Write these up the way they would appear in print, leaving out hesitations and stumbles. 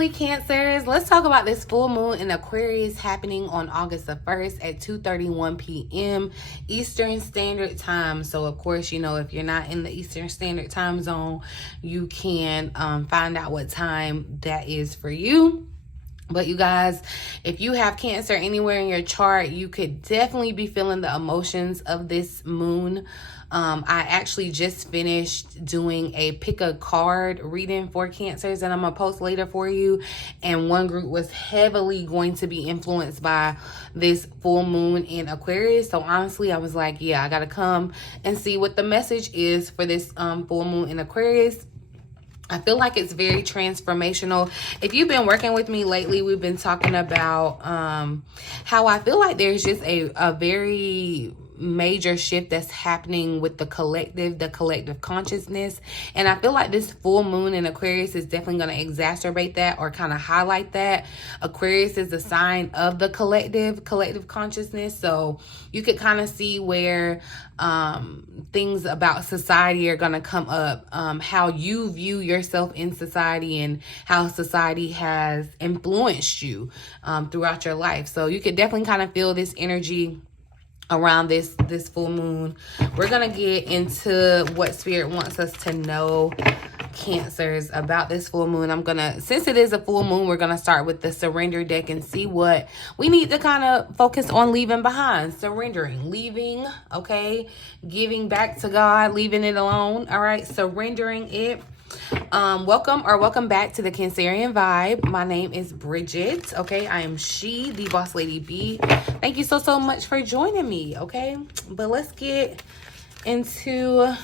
lovely Cancers. Let's talk about this full moon in Aquarius happening on August the 1st at 2:31 p.m. Eastern Standard Time. So, of course, you know, if you're not in the Eastern Standard Time zone, you can find out what time that is for you. But you guys, if you have Cancer anywhere in your chart, you could definitely be feeling the emotions of this moon. I actually just finished doing a pick a card reading for Cancers that I'm going to post later for you. And one group was heavily going to be influenced by this full moon in Aquarius. So honestly, I was like, yeah, I got to come and see what the message is for this full moon in Aquarius. I feel like it's very transformational. If you've been working with me lately, we've been talking about how I feel like there's just a very major shift that's happening with the collective consciousness. And I feel like this full moon in Aquarius is definitely going to exacerbate that or kind of highlight that. Aquarius is a sign of the collective consciousness. So you could kind of see where things about society are going to come up, how you view yourself in society and how society has influenced you throughout your life. So you could definitely kind of feel this energy around this full moon. We're gonna get into what Spirit wants us to know, Cancers, about this full moon. Since it is a full moon, we're gonna start with the surrender deck and see what we need to kind of focus on leaving behind. Surrendering, leaving, okay, giving back to God, leaving it alone. All right, surrendering it. Welcome back to the Cancerian vibe. My name is Bridget. Okay, I am she, the boss lady B. Thank you so much for joining me. Okay, but let's get into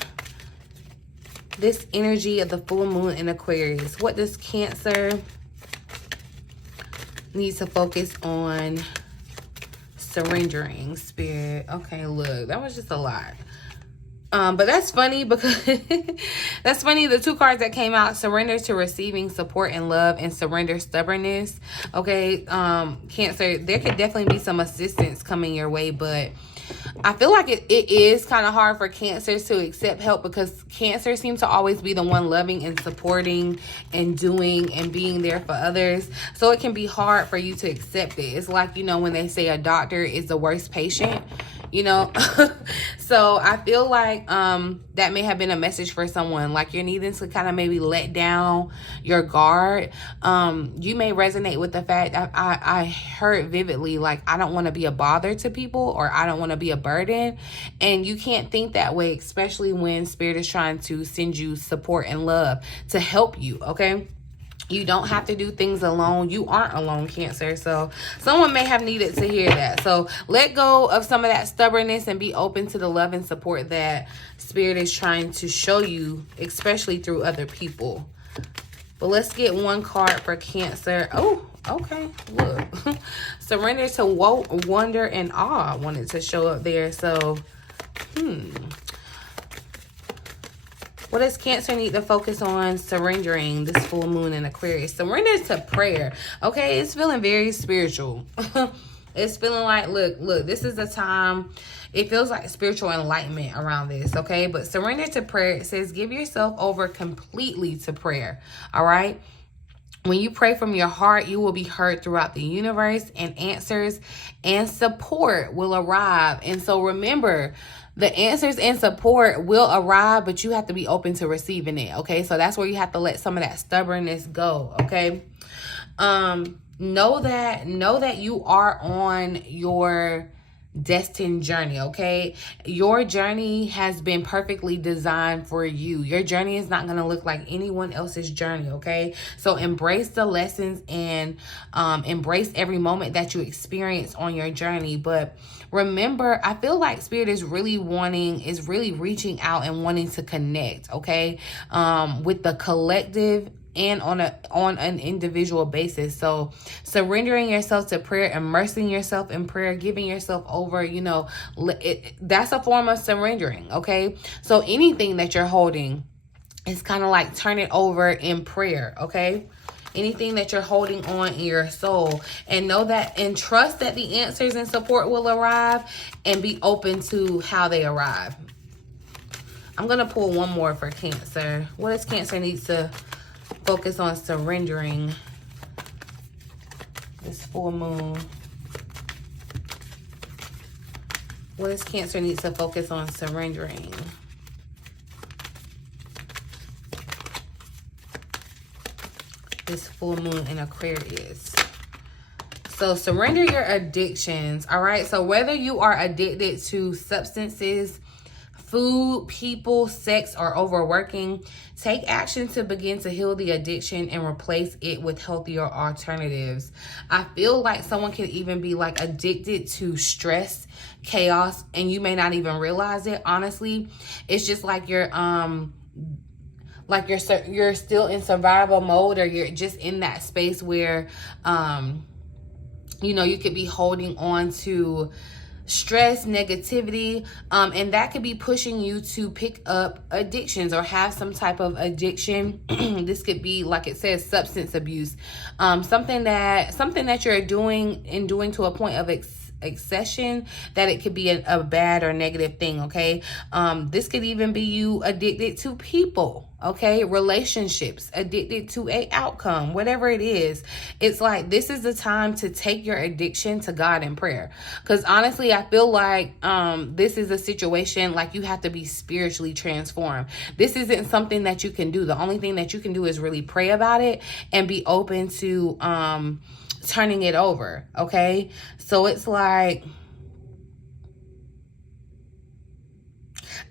this energy of the full moon in Aquarius. What does Cancer need to focus on surrendering, Spirit? Okay, look, that was just a lot. But that's funny because that's funny. The two cards that came out, surrender to receiving support and love and surrender stubbornness. Okay, Cancer, there could definitely be some assistance coming your way, but I feel like it is kind of hard for Cancers to accept help because Cancer seems to always be the one loving and supporting and doing and being there for others. So it can be hard for you to accept it. It's like, you know, when they say a doctor is the worst patient, you know. So I feel like that may have been a message for someone, like you're needing to kind of maybe let down your guard. You may resonate with the fact that I heard vividly, like, I don't want to be a bother to people, or I don't want to be a burden. And you can't think that way, especially when Spirit is trying to send you support and love to help you. Okay, you don't have to do things alone. You aren't alone, Cancer. So someone may have needed to hear that. So let go of some of that stubbornness and be open to the love and support that Spirit is trying to show you, especially through other people. But let's get one card for Cancer. Oh, okay. Look. Surrender to wonder and awe. I wanted to show up there. So, what does Cancer need to focus on surrendering this full moon in Aquarius? Surrender to prayer. Okay, it's feeling very spiritual. It's feeling like, look, this is the time. It feels like spiritual enlightenment around this, okay? But surrender to prayer, it says give yourself over completely to prayer, all right? When you pray from your heart, you will be heard throughout the universe, and answers and support will arrive. And so remember, the answers and support will arrive, but you have to be open to receiving it, okay? So that's where you have to let some of that stubbornness go, okay? Know that you are on your destined journey, okay? Your journey has been perfectly designed for you. Your journey is not going to look like anyone else's journey, okay? So embrace the lessons and embrace every moment that you experience on your journey. But remember, I feel like Spirit is really reaching out and wanting to connect, okay? With the collective and on an individual basis. So surrendering yourself to prayer, immersing yourself in prayer, giving yourself over, you know, that's a form of surrendering, okay? So anything that you're holding is kind of like turn it over in prayer, okay? Anything that you're holding on in your soul, and know that and trust that the answers and support will arrive, and be open to how they arrive. I'm going to pull one more for Cancer. What does Cancer need to focus on surrendering this full moon. What does Cancer need to focus on surrendering? This full moon in Aquarius. So surrender your addictions, all right? So whether you are addicted to substances, food, people, sex, or overworking, take action to begin to heal the addiction and replace it with healthier alternatives. I feel like someone could even be like addicted to stress, chaos, and you may not even realize it. Honestly, it's just like you're still in survival mode, or you're just in that space where you know, you could be holding on to stress, negativity, and that could be pushing you to pick up addictions or have some type of addiction. This could be, like it says, substance abuse, something that you're doing to a point of excession, that it could be a bad or negative thing. Okay, this could even be you addicted to people, okay, relationships, addicted to a outcome, whatever it is. It's like this is the time to take your addiction to God in prayer, because honestly I feel like this is a situation like you have to be spiritually transformed. This isn't something that you can do. The only thing that you can do is really pray about it and be open to turning it over. Okay, so it's like,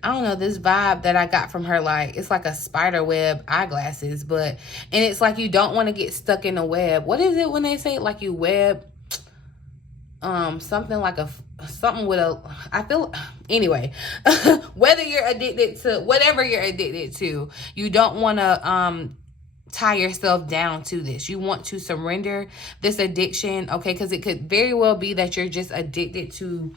I don't know, this vibe that I got from her, like it's like a spider web eyeglasses, and it's like you don't want to get stuck in a web. What is it when they say like you web something like something with a, I feel, anyway, whether you're addicted to whatever you're addicted to, you don't want to tie yourself down to this. You want to surrender this addiction, okay? Because it could very well be that you're just addicted to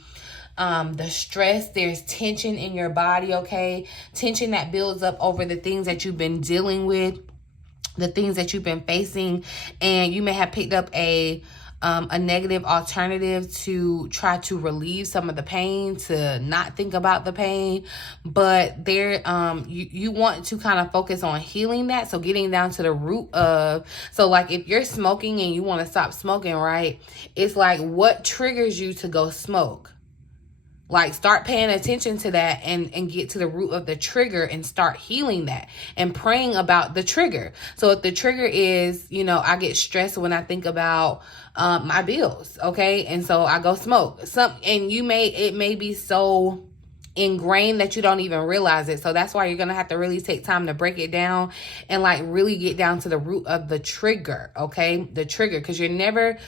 the stress. There's tension in your body, okay? Tension that builds up over the things that you've been dealing with, the things that you've been facing, and you may have picked up a negative alternative to try to relieve some of the pain, to not think about the pain. But there, you want to kind of focus on healing that. So getting down to the root of, so like if you're smoking and you want to stop smoking, right? It's like, what triggers you to go smoke? Like, start paying attention to that and get to the root of the trigger and start healing that and praying about the trigger. So if the trigger is, you know, I get stressed when I think about my bills, okay? And so I go smoke. And it may be so ingrained that you don't even realize it. So that's why you're going to have to really take time to break it down and like really get down to the root of the trigger, okay? The trigger, because you're never...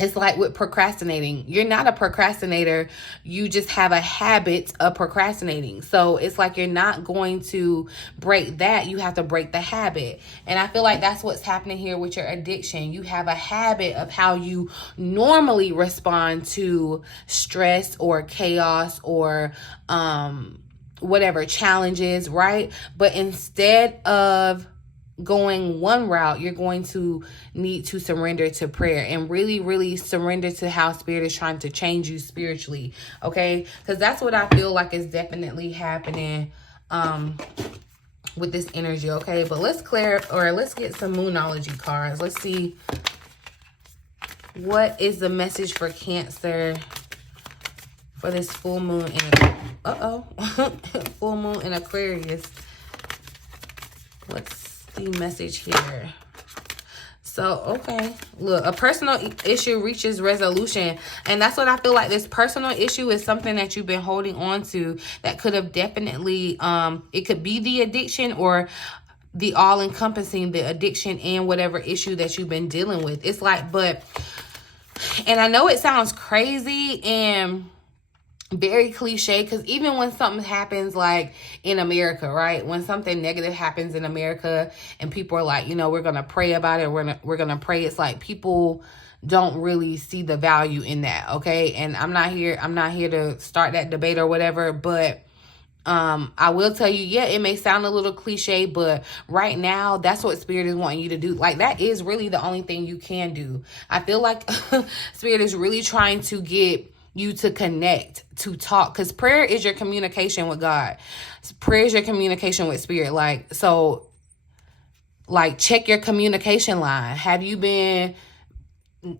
it's like with procrastinating. You're not a procrastinator. You just have a habit of procrastinating. So it's like you're not going to break that. You have to break the habit. And I feel like that's what's happening here with your addiction. You have a habit of how you normally respond to stress or chaos or whatever challenges, right? But instead of going one route, you're going to need to surrender to prayer and really, really surrender to how Spirit is trying to change you spiritually, okay? Because that's what I feel like is definitely happening with this energy, okay? But let's get some Moonology cards. Let's see, what is the message for Cancer for this full moon in full moon in Aquarius? What's the message here? So, okay, look, a personal issue reaches resolution. And that's what I feel like. This personal issue is something that you've been holding on to that could have definitely, it could be the addiction or the all-encompassing, the addiction and whatever issue that you've been dealing with. It's like, and I know it sounds crazy and very cliche, because even when something happens like in America, right, when something negative happens in America and people are like, you know, we're gonna pray about it, we're gonna pray, it's like people don't really see the value in that, okay? And I'm not here to start that debate or whatever, but I will tell you, yeah, it may sound a little cliche, but right now, that's what Spirit is wanting you to do. Like, that is really the only thing you can do. I feel like Spirit is really trying to get you to connect, to talk, because prayer is your communication with God. Prayer is your communication with Spirit. Like, so, like, check your communication line. Have you been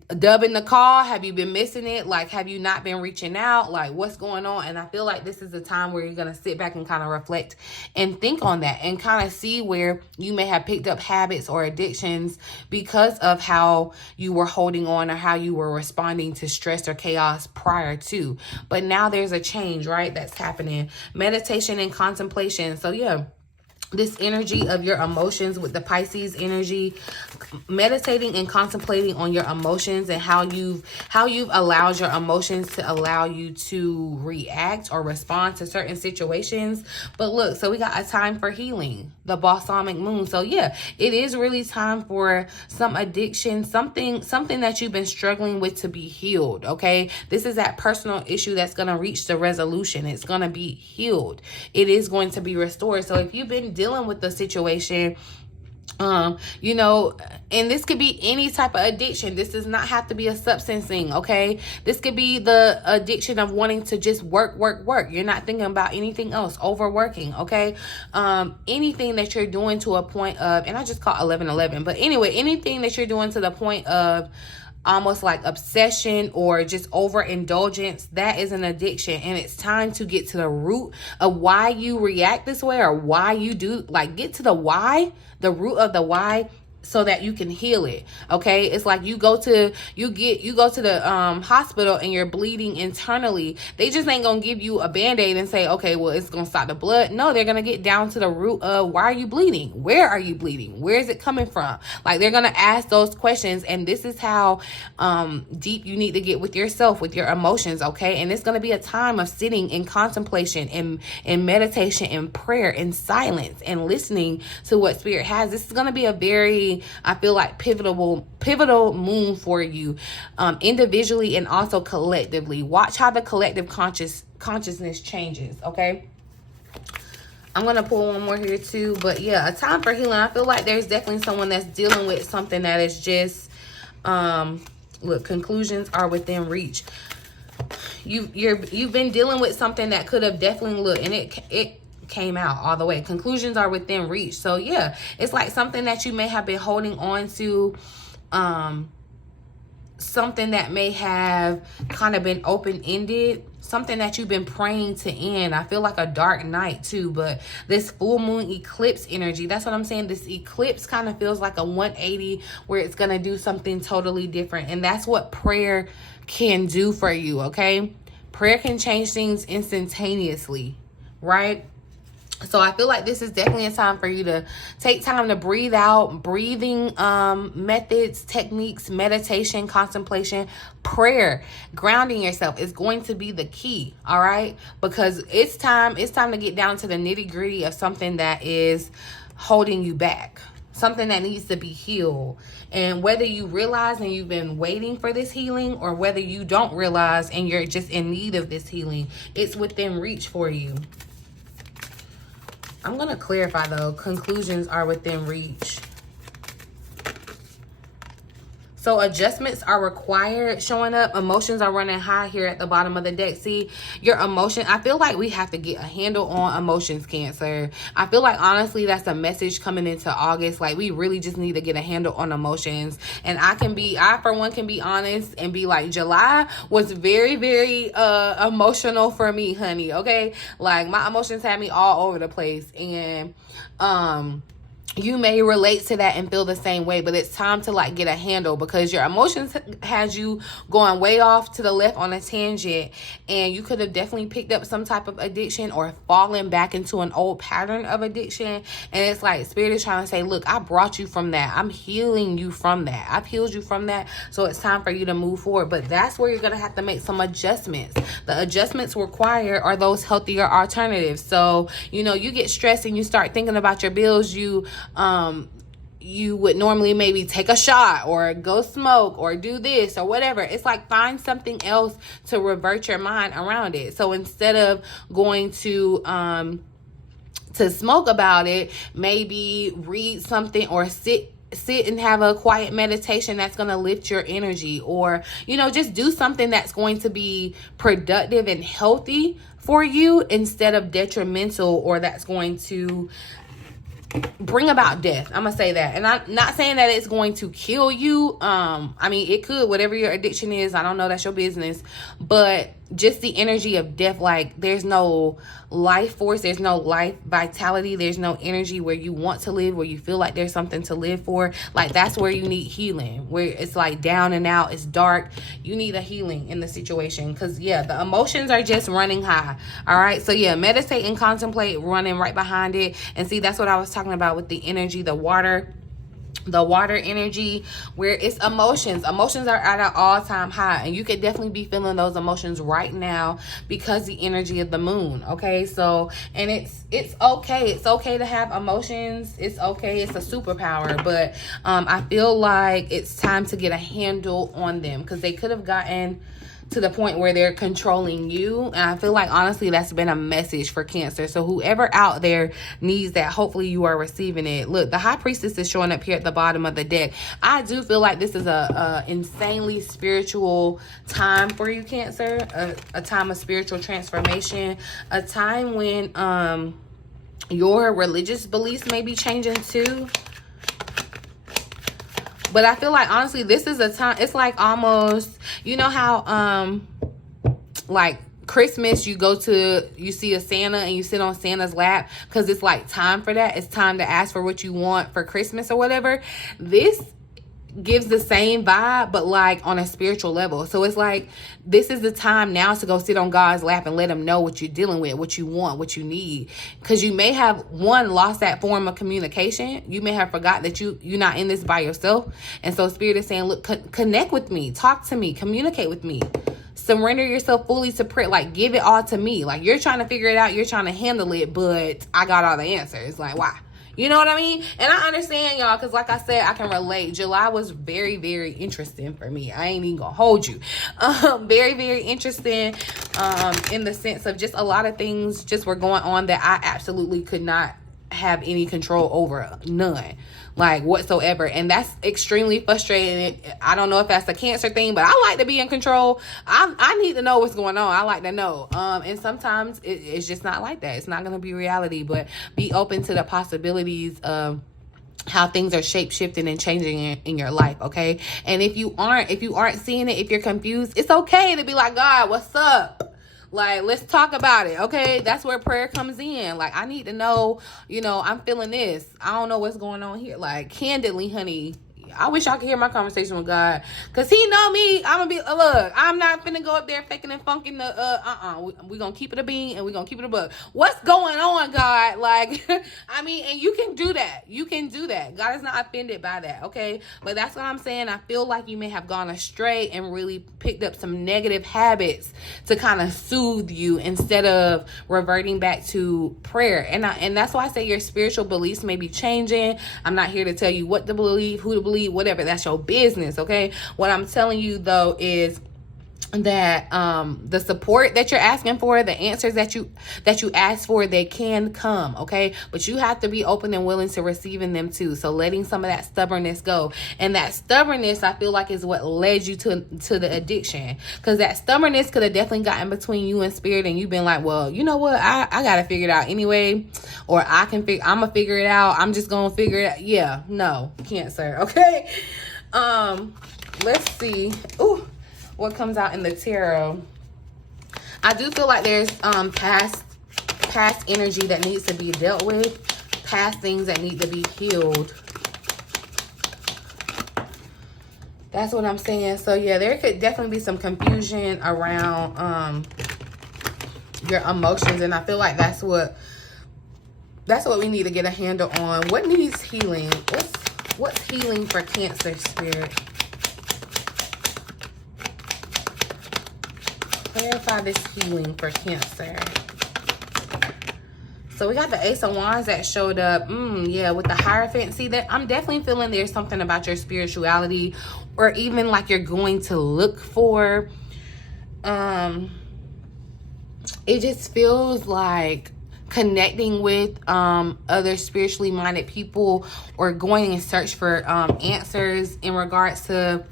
dubbing the call? Have you been missing it? Like, have you not been reaching out? Like, what's going on? And I feel like this is a time where you're going to sit back and kind of reflect and think on that and kind of see where you may have picked up habits or addictions because of how you were holding on or how you were responding to stress or chaos prior to. But now there's a change, right? That's happening. Meditation and contemplation. So yeah, this energy of your emotions with the Pisces energy, meditating and contemplating on your emotions and how you've allowed your emotions to allow you to react or respond to certain situations. But look, so we got a time for healing, the balsamic moon. So yeah, it is really time for some addiction, something that you've been struggling with to be healed. Okay, this is that personal issue that's going to reach the resolution. It's going to be healed. It is going to be restored. So if you've been dealing with the situation, you know, and this could be any type of addiction. This does not have to be a substance thing, okay? This could be the addiction of wanting to just work. You're not thinking about anything else, overworking, okay? Anything that you're doing to a point of, and I just call 1111, but anyway, anything that you're doing to the point of almost like obsession or just overindulgence, that is an addiction. And it's time to get to the root of why you react this way or why you do, like, get to the why, the root of the why, so that you can heal it. Okay, it's like you go to the hospital and you're bleeding internally. They just ain't gonna give you a band-aid and say, okay, well, it's gonna stop the blood. No, they're gonna get down to the root of why are you bleeding? Where are you bleeding? Where is it coming from? Like, they're gonna ask those questions. And this is how deep you need to get with yourself, with your emotions. Okay, and it's gonna be a time of sitting in contemplation and meditation and prayer and silence and listening to what spirit has. This is gonna be a very, I feel like, pivotal moon for you, individually and also collectively. Watch how the collective consciousness changes. Okay, I'm gonna pull one more here too. But yeah, a time for healing. I feel like there's definitely someone that's dealing with something that is just look, conclusions are within reach. You've been dealing with something that could have definitely, look, and it came out all the way. Conclusions are within reach. So yeah, it's like something that you may have been holding on to, something that may have kind of been open-ended, something that you've been praying to end. I feel like a dark night too, but this full moon eclipse energy, that's what I'm saying. This eclipse kind of feels like a 180 where it's going to do something totally different. And that's what prayer can do for you. Okay, prayer can change things instantaneously, right? So I feel like this is definitely a time for you to take time to breathe out. Breathing methods, techniques, meditation, contemplation, prayer, grounding yourself is going to be the key. All right, because it's time to get down to the nitty-gritty of something that is holding you back, something that needs to be healed. And whether you realize and you've been waiting for this healing, or whether you don't realize and you're just in need of this healing, it's within reach for you. I'm going to clarify though. Conclusions are within reach. So adjustments are required, showing up. Emotions are running high here at the bottom of the deck. See, your emotion, I feel like we have to get a handle on emotions, Cancer. I feel like, honestly, that's a message coming into August. Like, we really just need to get a handle on emotions. And I for one can be honest and be like, July was very, very emotional for me, honey. Okay, like, my emotions had me all over the place. And you may relate to that and feel the same way, but it's time to like get a handle, because your emotions has you going way off to the left on a tangent, and you could have definitely picked up some type of addiction or fallen back into an old pattern of addiction. And it's like spirit is trying to say, look, I brought you from that. I'm healing you from that. I've healed you from that. So it's time for you to move forward. But that's where you're going to have to make some adjustments. The adjustments required are those healthier alternatives. So, you know, you get stressed and you start thinking about your bills. You would normally maybe take a shot or go smoke or do this or whatever. It's like, find something else to revert your mind around it. So instead of going to smoke about it, maybe read something or sit and have a quiet meditation that's going to lift your energy, or, you know, just do something that's going to be productive and healthy for you instead of detrimental, or that's going to bring about death. I'm gonna say that. And I'm not saying that it's going to kill you. I mean, it could, whatever your addiction is. I don't know, that's your business. But just the energy of death, like there's no life force, there's no life vitality, there's no energy where you want to live, where you feel like there's something to live for. Like that's where you need healing, where it's like down and out, it's dark. You need a healing in the situation, because yeah, the emotions are just running high. All right, so yeah, meditate and contemplate, running right behind it. And see, that's what I was talking about with the energy, the water energy, where it's emotions are at an all-time high, and you could definitely be feeling those emotions right now because the energy of the moon. Okay, so, and it's okay to have emotions. It's okay, it's a superpower. But I feel like it's time to get a handle on them, because they could have gotten to the point where they're controlling you. And I feel like, honestly, that's been a message for Cancer. So whoever out there needs that, hopefully you are receiving it. Look, the High Priestess is showing up here at the bottom of the deck. I do feel like this is a insanely spiritual time for you, Cancer. A time of spiritual transformation. A time when your religious beliefs may be changing too. But I feel like, honestly, this is a time, it's like almost, you know how, like Christmas, you see a Santa and you sit on Santa's lap, because it's like time for that. It's time to ask for what you want for Christmas or whatever. This gives the same vibe, but like on a spiritual level. So it's like, this is the time now to go sit on God's lap and let him know what you're dealing with, what you want, what you need. Because you may have, one, lost that form of communication. You may have forgot that you're not in this by yourself. And so Spirit is saying, look, connect with me, talk to me, communicate with me. Surrender yourself fully to prayer. Like, give it all to me. Like, you're trying to figure it out, you're trying to handle it, but I got all the answers. Like, why? You know what I mean? And I understand, y'all, because like I said, I can relate. July was very, very interesting for me. I ain't even gonna hold you. Very, very interesting in the sense of just a lot of things just were going on that I absolutely could not have any control over. None. Like, whatsoever. And that's extremely frustrating. I don't know if that's a Cancer thing, but I like to be in control. I need to know what's going on. I like to know. And sometimes it's just not like that. It's not going to be reality, but be open to the possibilities of how things are shape-shifting and changing in your life. Okay. And if you aren't seeing it, if you're confused, it's okay to be like, God, what's up? Like, let's talk about it, okay? That's where prayer comes in. Like, I need to know, you know, I'm feeling this. I don't know what's going on here. Like, candidly, honey, I wish I could hear my conversation with God, because he know me. I'm gonna be, look, I'm not finna go up there faking and funking the, we gonna keep it a bean, and we gonna keep it a buck. What's going on, God? Like, I mean, and you can do that. You can do that. God is not offended by that, okay? But that's what I'm saying. I feel like you may have gone astray and really picked up some negative habits to kind of soothe you instead of reverting back to prayer. And that's why I say your spiritual beliefs may be changing. I'm not here to tell you what to believe, who to believe, whatever. That's your business, okay? What I'm telling you though is that the support that you're asking for, the answers that you ask for, they can come, okay? But you have to be open and willing to receiving them too. So letting some of that stubbornness go. And that stubbornness, I feel like, is what led you to the addiction, because that stubbornness could have definitely gotten between you and Spirit, and you've been like, well, you know what, I gotta figure it out anyway, or I'm gonna figure it out, I'm just gonna figure it out. Yeah, no, Cancer, okay? Let's see. Ooh, what comes out in the tarot. I do feel like there's past energy that needs to be dealt with, past things that need to be healed. That's what I'm saying. So yeah, there could definitely be some confusion around your emotions, and I feel like that's what we need to get a handle on. What needs healing? What's healing for Cancer, Spirit? Clarify this healing for Cancer. So we got the Ace of Wands that showed up. Yeah, with the Hierophant. See, that I'm definitely feeling there's something about your spirituality, or even like you're going to look for. It just feels like connecting with other spiritually minded people, or going in search for answers in regards to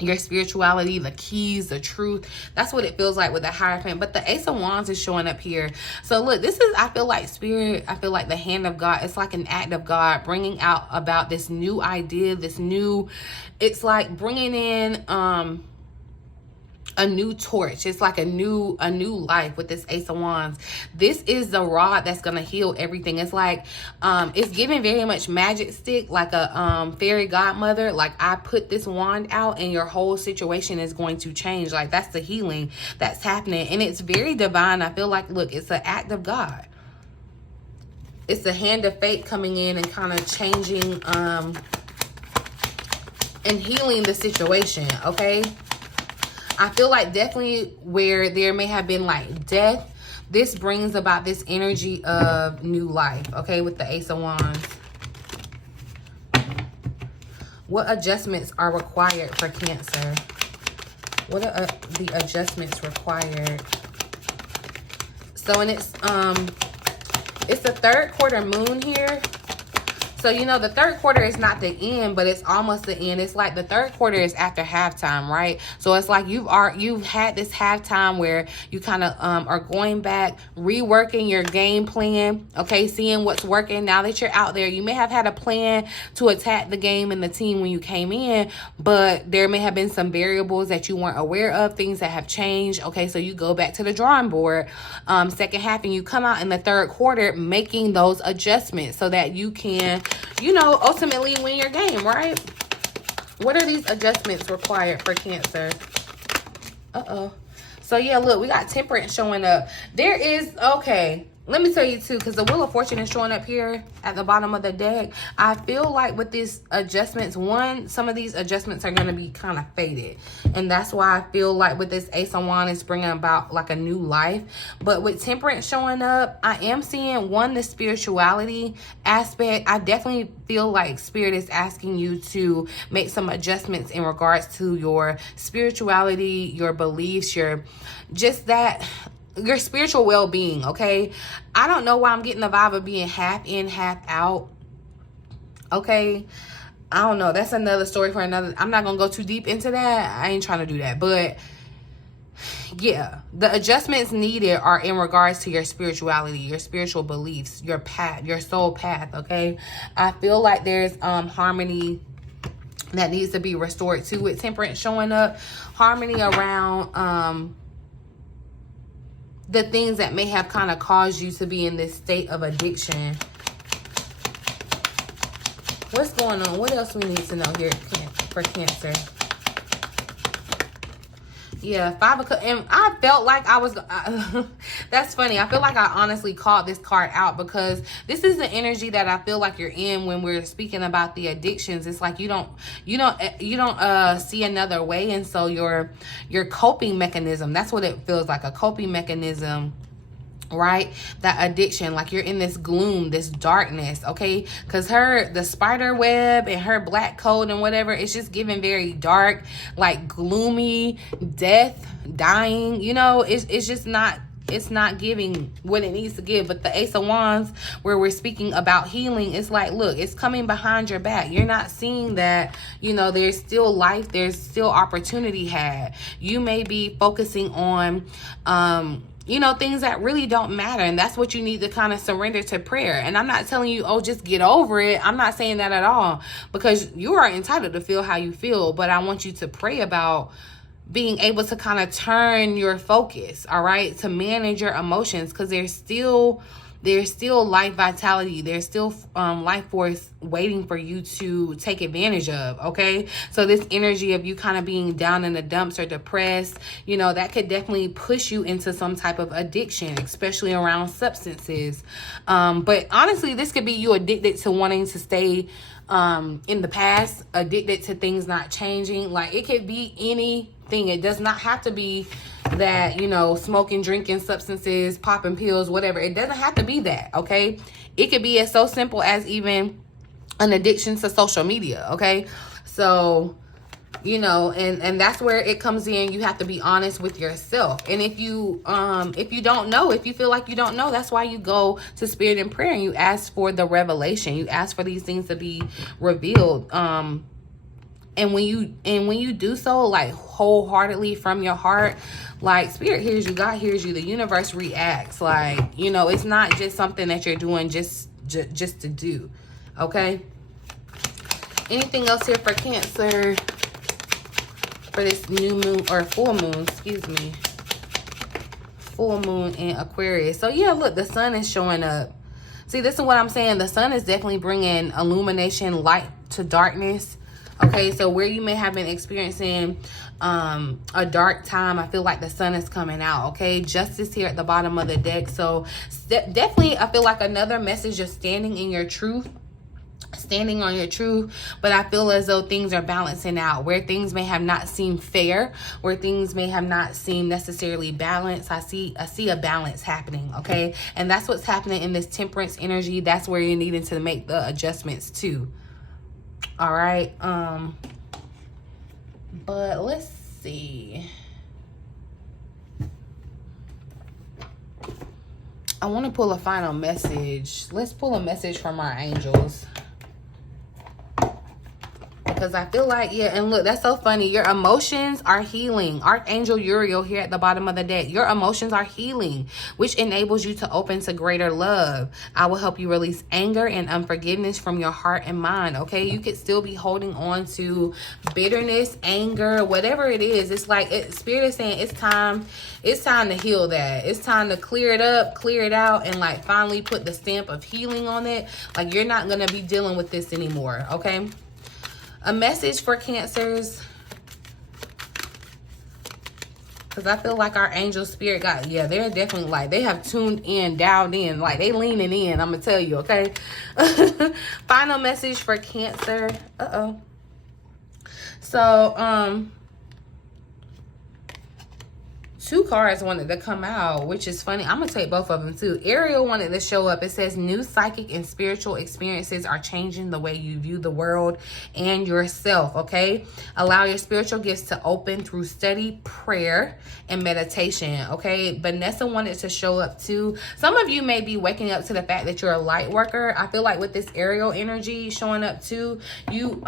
your spirituality, the keys, the truth. That's what it feels like with the Hierophant. But the Ace of Wands is showing up here. So look, this is, I feel like spirit, I feel like the hand of God. It's like an act of God bringing out about this new idea, this new, it's like bringing in a new torch. It's like a new life with this Ace of Wands. This is the rod that's gonna heal everything. It's like it's giving very much magic stick, like a fairy godmother. Like, I put this wand out and your whole situation is going to change. Like, that's the healing that's happening, and it's very divine. I feel like, look, it's an act of God. It's the hand of fate coming in and kind of changing and healing the situation. Okay, I feel like definitely where there may have been like death, this brings about this energy of new life, okay, with the Ace of Wands. What adjustments are required for Cancer? What are the adjustments required? So, and it's the third quarter moon here. So, you know, the third quarter is not the end, but it's almost the end. It's like the third quarter is after halftime, right? So it's like you've had this halftime where you kind of are going back, reworking your game plan, okay, seeing what's working. Now that you're out there, you may have had a plan to attack the game and the team when you came in, but there may have been some variables that you weren't aware of, things that have changed, okay? So you go back to the drawing board, second half, and you come out in the third quarter making those adjustments so that you can, you know, ultimately win your game, right? What are these adjustments required for Cancer? So, yeah, look, we got Temperance showing up. There is, okay, let me tell you, too, because the Wheel of Fortune is showing up here at the bottom of the deck. I feel like with these adjustments, some of these adjustments are going to be kind of faded. And that's why I feel like with this Ace of Wands, it's bringing about like a new life. But with Temperance showing up, I am seeing, the spirituality aspect. I definitely feel like Spirit is asking you to make some adjustments in regards to your spirituality, your beliefs, your spiritual well-being, okay? I don't know why I'm getting the vibe of being half in, half out, okay? I don't know. That's another story for another. I'm not going to go too deep into that. I ain't trying to do that. But, yeah, the adjustments needed are in regards to your spirituality, your spiritual beliefs, your path, your soul path, okay? I feel like there's harmony that needs to be restored too with Temperance showing up. Harmony around the things that may have kind of caused you to be in this state of addiction. What's going on? What else we need to know here for Cancer? Yeah, 5 of Cups. And I felt like I was, that's funny. I feel like I honestly called this card out because this is the energy that I feel like you're in when we're speaking about the addictions. It's like you don't see another way. And so your coping mechanism, that's what it feels like, a coping mechanism, right? That addiction, like you're in this gloom, this darkness, okay? Because the spider web and her black coat and whatever, it's just giving very dark, like gloomy, death, dying, you know, it's just not, it's not giving what it needs to give. But the Ace of Wands, where we're speaking about healing, it's like, look, it's coming behind your back. You're not seeing that, you know, there's still life, there's still opportunity had. You may be focusing on, you know, things that really don't matter. And that's what you need to kind of surrender to prayer. And I'm not telling you, oh, just get over it. I'm not saying that at all, because you are entitled to feel how you feel. But I want you to pray about being able to kind of turn your focus, all right, to manage your emotions, because there's still life vitality. There's still life force waiting for you to take advantage of, okay? So this energy of you kind of being down in the dumps or depressed, you know, that could definitely push you into some type of addiction, especially around substances. But honestly, this could be you addicted to wanting to stay in the past, addicted to things not changing. Like, it could be anything. It does not have to be that, you know, smoking, drinking, substances, popping pills, whatever. It doesn't have to be that, okay? It could be as so simple as even an addiction to social media, okay? So, you know, and that's where it comes in. You have to be honest with yourself. And if you don't know, if you feel like you don't know, that's why you go to Spirit in prayer and you ask for the revelation. You ask for these things to be revealed. And when you do so, like, wholeheartedly from your heart, like, spirit hears you, God hears you, the universe reacts. Like, you know, it's not just something that you're doing just to do. Okay. Anything else here for Cancer for this new moon, or full moon, excuse me, full moon in Aquarius? So yeah, look, the sun is showing up. See, this is what I'm saying. The sun is definitely bringing illumination, light to darkness. Okay, so where you may have been experiencing a dark time, I feel like the sun is coming out. Okay, justice here at the bottom of the deck. So definitely, I feel like another message of standing in your truth, standing on your truth. But I feel as though things are balancing out, where things may have not seemed fair, where things may have not seemed necessarily balanced. I see a balance happening. Okay, and that's what's happening in this temperance energy. That's where you're needing to make the adjustments too. All right, but let's see. I want to pull a final message. Let's pull a message from our angels. Because I feel like, yeah, and look, that's so funny. Your emotions are healing. Archangel Uriel here at the bottom of the deck. Your emotions are healing, which enables you to open to greater love. I will help you release anger and unforgiveness from your heart and mind, okay? You could still be holding on to bitterness, anger, whatever it is. It's like, Spirit is saying it's time to heal that. It's time to clear it up, clear it out, and like finally put the stamp of healing on it. Like, you're not going to be dealing with this anymore, okay? A message for Cancers, because I feel like our angel spirit got, yeah, they're definitely like, they have tuned in, dialed in, like they leaning in, I'm going to tell you, okay? Final message for Cancer. So, two cards wanted to come out, which is funny. I'm going to take both of them too. Ariel wanted to show up. It says, new psychic and spiritual experiences are changing the way you view the world and yourself, okay? Allow your spiritual gifts to open through study, prayer, and meditation, okay? Vanessa wanted to show up too. Some of you may be waking up to the fact that you're a light worker. I feel like with this Ariel energy showing up too, you,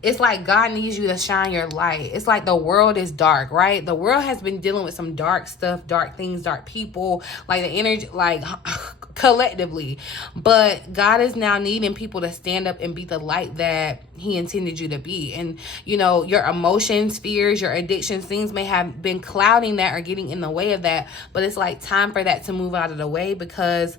it's like God needs you to shine your light. It's like the world is dark, right? The world has been dealing with some dark stuff, dark things, dark people, like the energy, like collectively. But God is now needing people to stand up and be the light that he intended you to be. And, you know, your emotions, fears, your addictions, things may have been clouding that or getting in the way of that. But it's like time for that to move out of the way, because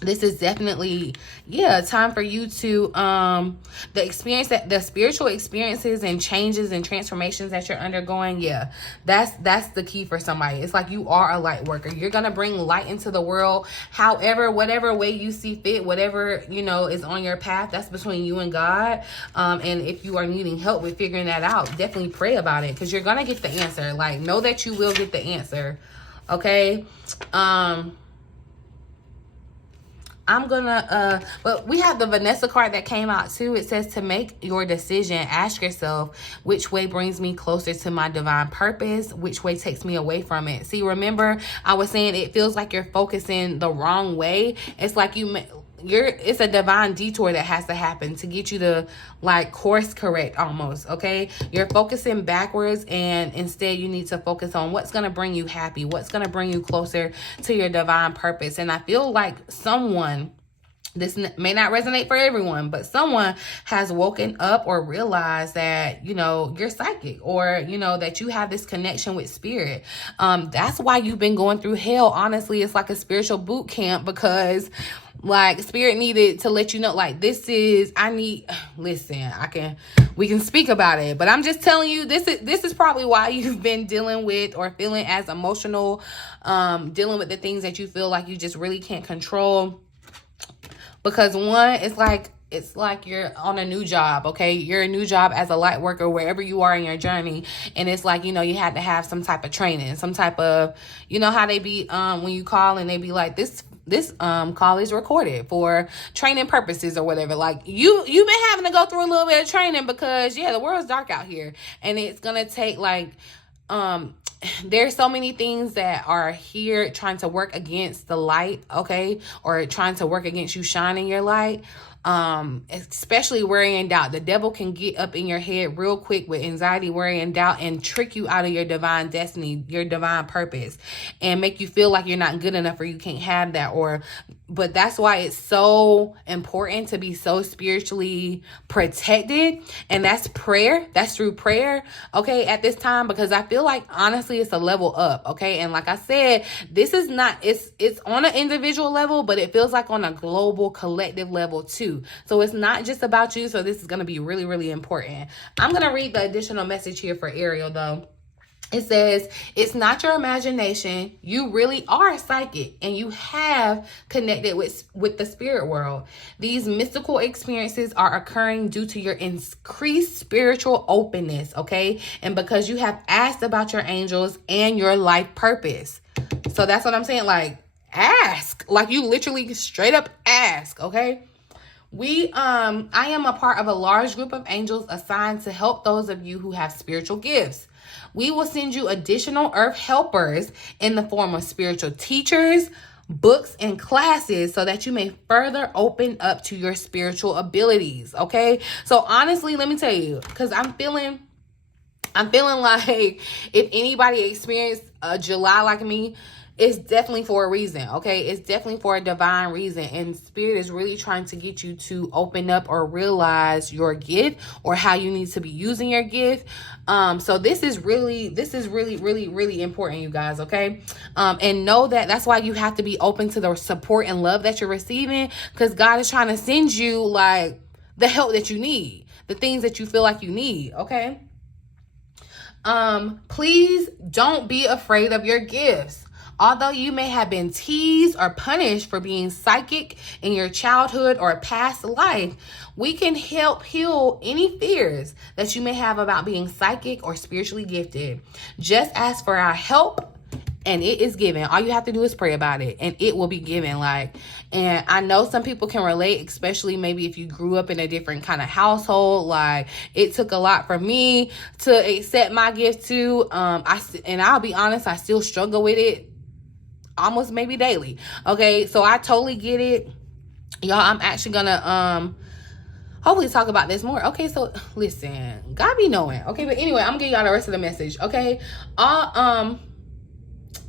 this is definitely, yeah, time for you to, the spiritual experiences and changes and transformations that you're undergoing. Yeah, that's the key for somebody. It's like you are a light worker. You're going to bring light into the world. However, whatever way you see fit, whatever, you know, is on your path, that's between you and God. And if you are needing help with figuring that out, definitely pray about it, because you're going to get the answer. Like, know that you will get the answer. Okay. I'm gonna, but we have the Vanessa card that came out too. It says, to make your decision, ask yourself, which way brings me closer to my divine purpose? Which way takes me away from it? See, remember, I was saying it feels like you're focusing the wrong way. It's like it's a divine detour that has to happen to get you to like course correct almost, okay? You're focusing backwards, and instead you need to focus on what's going to bring you happy, what's going to bring you closer to your divine purpose. And I feel like someone, this may not resonate for everyone, but someone has woken up or realized that, you know, you're psychic, or, you know, that you have this connection with spirit. That's why you've been going through hell. Honestly, it's like a spiritual boot camp, because like spirit needed to let you know, like, we can speak about it, but I'm just telling you, this is probably why you've been dealing with or feeling as emotional, dealing with the things that you feel like you just really can't control. Because one, it's like you're on a new job, okay? You're a new job as a light worker, wherever you are in your journey. And it's like, you know, you had to have some type of training, some type of, you know how they be, when you call and they be like, this call is recorded for training purposes or whatever. Like, you've been having to go through a little bit of training, because yeah, the world's dark out here, and it's going to take like, there's so many things that are here trying to work against the light, okay? Or trying to work against you shining your light. especially worry and doubt. The devil can get up in your head real quick with anxiety, worry, and doubt and trick you out of your divine destiny, your divine purpose, and make you feel like you're not good enough or you can't have that. But that's why it's so important to be so spiritually protected. And that's prayer. That's through prayer, okay, at this time, because I feel like, honestly, it's a level up, okay? And like I said, this is not, it's on an individual level, but it feels like on a global collective level too. So it's not just about you. So this is going to be really, really important. I'm going to read the additional message here for Ariel, though. It says, it's not your imagination. You really are psychic and you have connected with the spirit world. These mystical experiences are occurring due to your increased spiritual openness, okay? And because you have asked about your angels and your life purpose. So that's what I'm saying. Like, ask. Like, you literally straight up ask, okay? I am a part of a large group of angels assigned to help those of you who have spiritual gifts. We will send you additional earth helpers in the form of spiritual teachers, books, and classes so that you may further open up to your spiritual abilities, okay? So honestly, let me tell you, because I'm feeling like if anybody experienced a July like me, it's definitely for a reason, okay? It's definitely for a divine reason. And Spirit is really trying to get you to open up or realize your gift or how you need to be using your gift. So this is really, really important, you guys, okay? And know that that's why you have to be open to the support and love that you're receiving, because God is trying to send you, like, the help that you need, the things that you feel like you need, okay? Please don't be afraid of your gifts. Although you may have been teased or punished for being psychic in your childhood or past life, we can help heal any fears that you may have about being psychic or spiritually gifted. Just ask for our help and it is given. All you have to do is pray about it and it will be given. And I know some people can relate, especially maybe if you grew up in a different kind of household. Like, it took a lot for me to accept my gift too. And I'll be honest, I still struggle with it almost maybe daily, okay? So I totally get it, y'all. I'm actually gonna hopefully talk about this more, okay? So listen, God be knowing, okay? But anyway, I'm gonna give y'all the rest of the message, okay?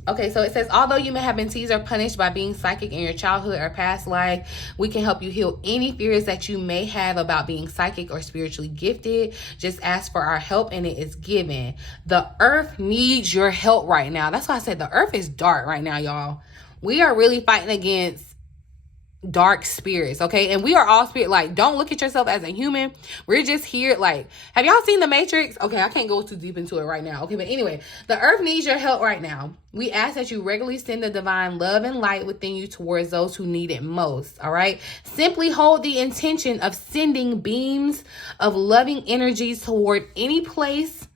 Okay, so it says, although you may have been teased or punished by being psychic in your childhood or past life, we can help you heal any fears that you may have about being psychic or spiritually gifted. Just ask for our help and it is given. The earth needs your help right now. That's why I said the earth is dark right now, y'all. We are really fighting against dark spirits, okay? And we are all spirit. Like, don't look at yourself as a human. We're just here. Like, have y'all seen The Matrix? Okay, I can't go too deep into it right now, okay? But anyway, the earth needs your help right now. We ask that you regularly send the divine love and light within you towards those who need it most, all right? Simply hold the intention of sending beams of loving energies toward any place,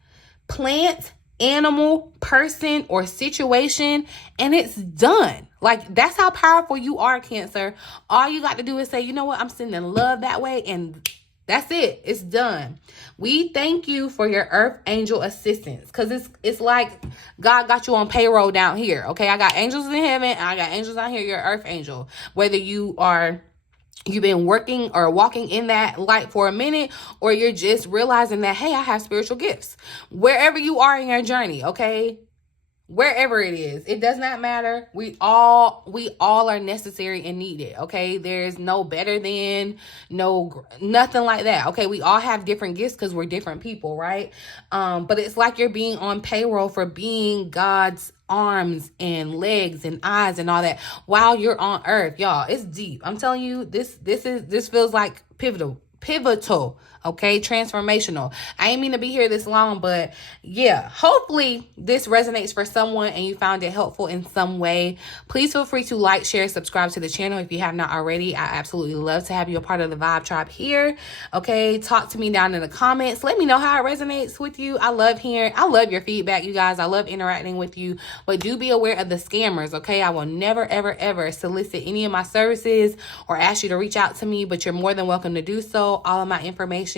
plant, animal, person, or situation, and it's done. Like, that's how powerful you are, Cancer. All you got to do is say, you know what, I'm sending love that way, and that's it. It's done. We thank you for your earth angel assistance, because it's like God got you on payroll down here, okay? I got angels in heaven, and I got angels out here, your earth angel. Whether you've been working or walking in that light for a minute, or you're just realizing that, hey, I have spiritual gifts. Wherever you are in your journey, okay? Wherever it is, it does not matter. We all are necessary and needed, okay? There's no better than, nothing like that, okay? We all have different gifts because we're different people, right? But it's like you're being on payroll for being God's arms and legs and eyes and all that while you're on earth, y'all. It's deep. I'm telling you, this feels like pivotal, okay? Transformational. I ain't mean to be here this long, but yeah, hopefully this resonates for someone and you found it helpful in some way. Please feel free to like, share, subscribe to the channel if you have not already. I absolutely love to have you a part of the Vibe Tribe here, okay? Talk to me down in the comments. Let me know how it resonates with you. I love your feedback, you guys. I love interacting with you, but do be aware of the scammers, okay? I will never, ever, ever solicit any of my services or ask you to reach out to me, but you're more than welcome to do so. All of my information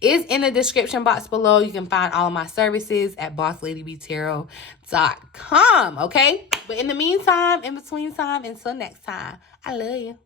is in the description box below. You can find all of my services at bossladybtarot.com, okay? But in the meantime, in between time, until next time, I love you.